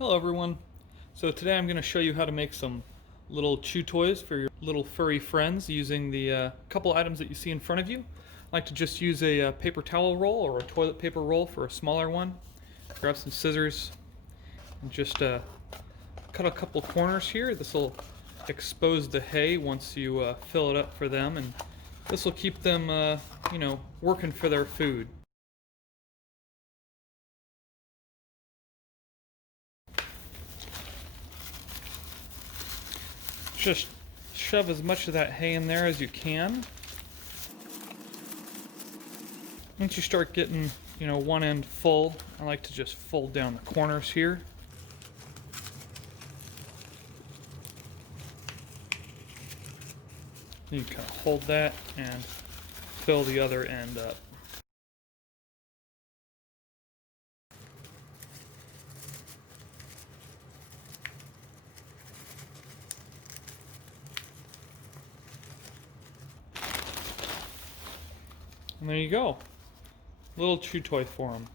Hello everyone. So today I'm going to show you how to make some little chew toys for your little furry friends using the couple items that you see in front of you. I like to just use a paper towel roll or a toilet paper roll for a smaller one. Grab some scissors and just cut a couple corners here. This will expose the hay once you fill it up for them, and this will keep them working for their food. Just shove as much of that hay in there as you can. Once you start getting, one end full, I like to just fold down the corners here. You kind of hold that and fill the other end up. And there you go. Little chew toy for them.